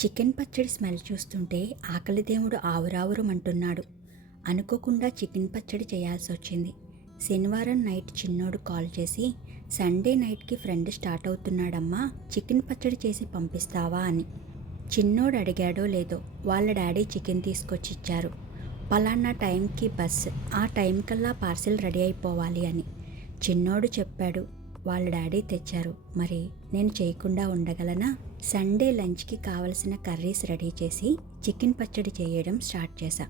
Chicken పచ్చడి smell చూస్తుంటే ఆకలి దేవుడు ఆవురావురమంటున్నాడు. అనుకోకుండా చికెన్ పచ్చడి చేయాల్సి వచ్చింది. శనివారం నైట్ చిన్నోడు కాల్ చేసి సండే నైట్కి ఫ్రెండ్ స్టార్ట్ అవుతున్నాడమ్మా, చికెన్ పచ్చడి చేసి పంపిస్తావా అని. చిన్నోడు అడిగాడో లేదో వాళ్ళ డాడీ చికెన్ తీసుకొచ్చి ఇచ్చారు. పలానా టైంకి బస్, ఆ టైం కల్లా పార్సిల్ రెడీ అయిపోవాలి అని చిన్నోడు చెప్పాడు. వాళ్ళ డాడీ తెచ్చారు. మరి నేను చేయకుండా ఉండగలనా? సండే లంచ్కి కావలసిన కర్రీస్ రెడీ చేసి చికెన్ పచ్చడి చేయడం స్టార్ట్ చేశా.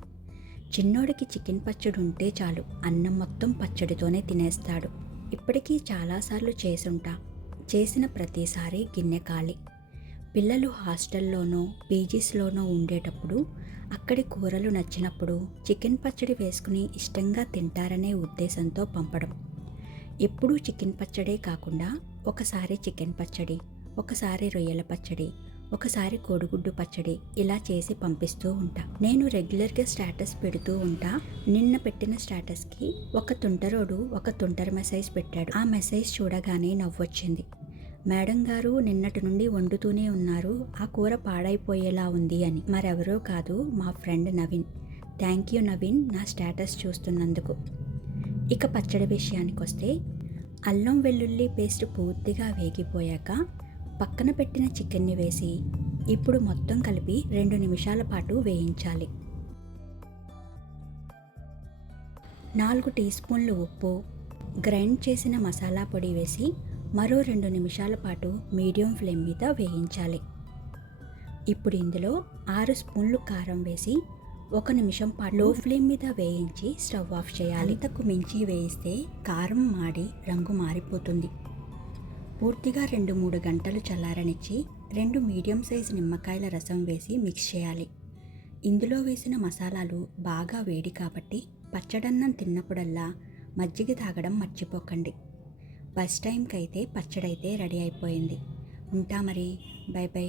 చిన్నోడికి చికెన్ పచ్చడి ఉంటే చాలు, అన్నం మొత్తం పచ్చడితోనే తినేస్తాడు. ఇప్పటికీ చాలాసార్లు చేసుంటా. చేసిన ప్రతిసారి గిన్నె ఖాళీ. పిల్లలు హాస్టల్లోనో పీజీస్లోనో ఉండేటప్పుడు అక్కడి కూరలు నచ్చినప్పుడు చికెన్ పచ్చడి వేసుకుని ఇష్టంగా తింటారనే ఉద్దేశంతో పంపడం. ఎప్పుడూ చికెన్ పచ్చడే కాకుండా ఒకసారి చికెన్ పచ్చడి, ఒకసారి రొయ్యల పచ్చడి, ఒకసారి కోడిగుడ్డు పచ్చడి ఇలా చేసి పంపిస్తూ ఉంటా. నేను రెగ్యులర్గా స్టేటస్ పెడుతూ ఉంటా. నిన్న పెట్టిన స్టేటస్కి ఒక తుంటరోడు ఒక తుంటర మెసేజ్ పెట్టాడు. ఆ మెసేజ్ చూడగానే నవ్వొచ్చింది. మేడం గారు నిన్నటి నుండి వండుతూనే ఉన్నారు, ఆ కూర పాడైపోయేలా ఉంది అని. మరెవరో కాదు, మా friend Naveen. Thank you Naveen, నా స్టేటస్ చూస్తున్నందుకు. ఇక పచ్చడి విషయానికి వస్తే, అల్లం వెల్లుల్లి పేస్ట్ పూర్తిగా వేగిపోయాక పక్కన పెట్టిన చికెన్ని వేసి ఇప్పుడు మొత్తం కలిపి 2 నిమిషాల పాటు వేయించాలి. 4 టీ స్పూన్లు ఉప్పు, గ్రైండ్ చేసిన మసాలా పొడి వేసి మరో 2 నిమిషాల పాటు మీడియం ఫ్లేమ్ మీద వేయించాలి. ఇప్పుడు ఇందులో 6 స్పూన్లు కారం వేసి 1 నిమిషం పాటు లో ఫ్లేమ్ మీద వేయించి స్టవ్ ఆఫ్ చేయాలి. అంతకు మించి వేయిస్తే కారం మాడి రంగు మారిపోతుంది. పూర్తిగా 2-3 గంటలు చల్లారనిచ్చి 2 మీడియం సైజు నిమ్మకాయల రసం వేసి మిక్స్ చేయాలి. ఇందులో వేసిన మసాలాలు బాగా వేడి కాబట్టి పచ్చడన్నం తిన్నప్పుడల్లా మజ్జిగ తాగడం మర్చిపోకండి. ఫస్ట్ టైంకి అయితే పచ్చడైతే రెడీ అయిపోయింది. ఉంటా మరి, బై బై.